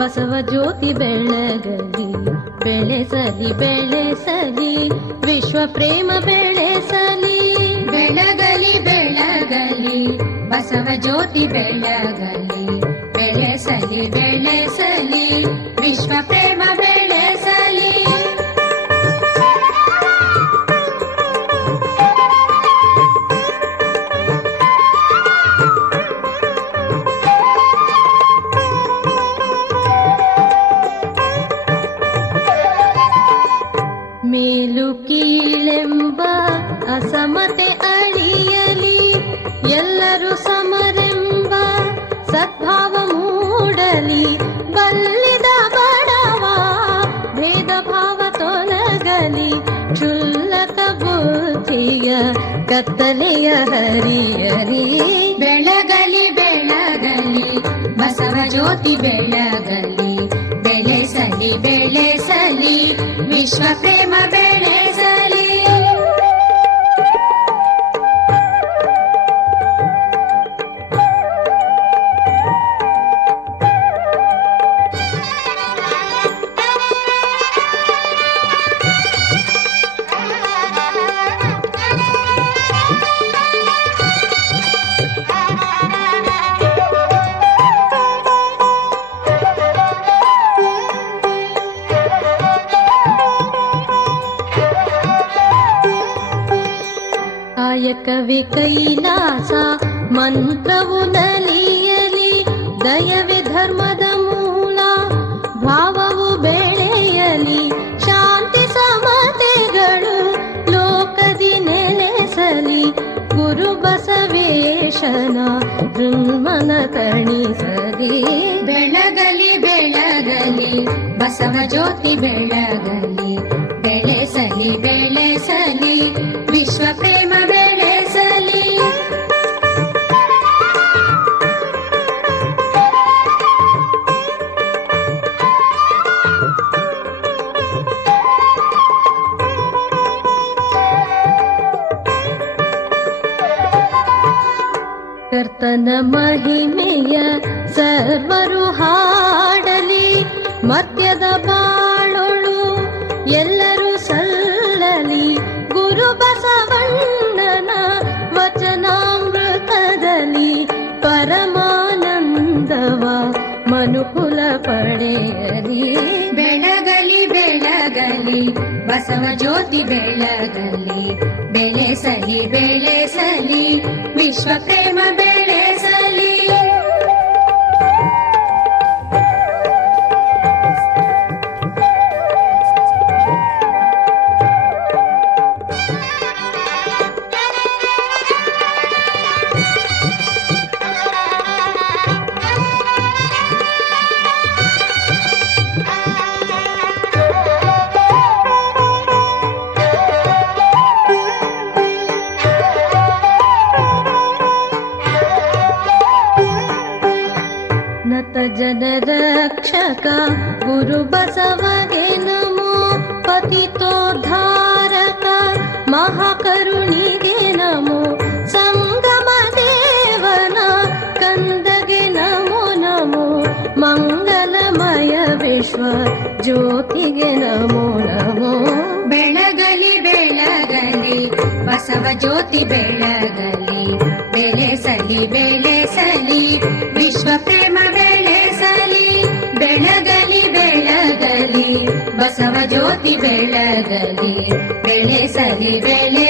ಬಸವ ಜ್ಯೋತಿ ಬೆಳಗಲಿ, ಬೆಳೆಸಲಿ ಬೆಳೆಸಲಿ ವಿಶ್ವ ಪ್ರೇಮ ಬೆಳೆಸಲಿ. ಬೆಳಗಲಿ ಬೆಳಗಲಿ ಬಸವ ಜ್ಯೋತಿ ಬೆಳಗಲಿ, ಬೆಳೆಸಲಿ ಬೆಳೆಸಲಿ ವಿಶ್ವ ಪ್ರೇಮ ಬೆಳೆಸಲಿ. ಮೇಲು ಕೀಳೆಂಬ ಅಸಮತೆ ಅಳಿಯಲಿ, ಎಲ್ಲರೂ ಸಮರೆಂಬ ಸದ್ಭಾವ ಮೂಡಲಿ. ಬಲ್ಲಿದ ಬಡವ ಭೇದ ಭಾವ ತೊಲಗಲಿ, ಕ್ಷುಲ್ಲಕ ಬುದ್ಧಿಯ ಕತ್ತಲೆಯ ಹರಿಯಲಿ. ಬೆಳಗಲಿ ಬೆಳಗಲಿ ಬಸವ ಜ್ಯೋತಿ ಬೆಳಗಲಿ, ಬೆಳೆಸಲಿ ಬೆಳೆಸಲಿ ವಿಶ್ವ ಪ್ರೇಮ ಬೆಳೆಸಲಿ. ಕಾಯಕವೇ ಕೈಲಾಸ ಮಂತ್ರವು ನಲಿಯಲಿ, ದಯವೇ ಧರ್ಮದ ಮೂಲ ಭಾವವು ಬೆಳೆಯಲಿ. ಶಾಂತಿ ಸಮತೆಗಳು ಲೋಕದಿ ನೆಲೆಸಲಿ, ಗುರು ಬಸವೇಶನ ಹೃನ್ಮನ ತಣಿಸಲಿ. ಬೆಳಗಲಿ ಬೆಳಗಲಿ ಬಸವ ಜ್ಯೋತಿ ಬೆಳಗಲಿ, ಬೆಳೆಸಲಿ ಬೆಳೆಸಲಿ ವಿಶ್ವ ಪ್ರೇಮ ಬೆಳೆಸಲಿ. ಕರ್ತನ ಮಹಿಮೆಯ ಸರ್ವರು ಹಾಡಲಿ, ಮರ್ತ್ಯದ ಬಾಳೊಳು ಎಲ್ಲರೂ ಸಲ್ಲಲಿ. ಗುರು ಬಸವಣ್ಣನ ವಚನಾಮೃತದಲ್ಲಿ ಪರಮಾನಂದವ ಮನುಕುಲ ಪಡೆಯಲಿ. ಬೆಳಗಲಿ ಬೆಳಗಲಿ ಬಸವ ಜ್ಯೋತಿ ಬೆಳಗಲಿ, ಬೆಳೆಸಲಿ ಬೆಳೆಸಲಿ ವಿಶ್ವ ಪ್ರೇಮ ಬೆಳೆಸಲಿ. ನತ ಜನ ರಕ್ಷಕ ಗುರು ಬಸವಗೆ ನಮೋ, ಪತಿತೋದ್ಧಾರಕ ಮಹಾಕರುಣಿಗೆ ನಮೋ. ಸಂಗಮ ದೇವನ ಕಂದಗೆ ನಮೋ ನಮೋ, ಮಂಗಲಮಯ ವಿಶ್ವ ಜ್ಯೋತಿಗೆ ನಮೋ ನಮೋ. ಬೆಳಗಲಿ ಬೆಳಗಲಿ ಬಸವ ಜ್ಯೋತಿ ಬೆಳಗಲಿ, ಬೆಳೆಸಲಿ ಬೆಳೆಸಲಿ ವಿಶ್ವ ಪ್ರೇಮ ಬೆಳೆಸಲಿ. ಬೆಳಗಲಿ ಬೆಳಗಲಿ ಬಸವ ಜ್ಯೋತಿ ಬೆಳಗಲಿ, ಬೆಳೆಸಲಿ ಬೆಳೆ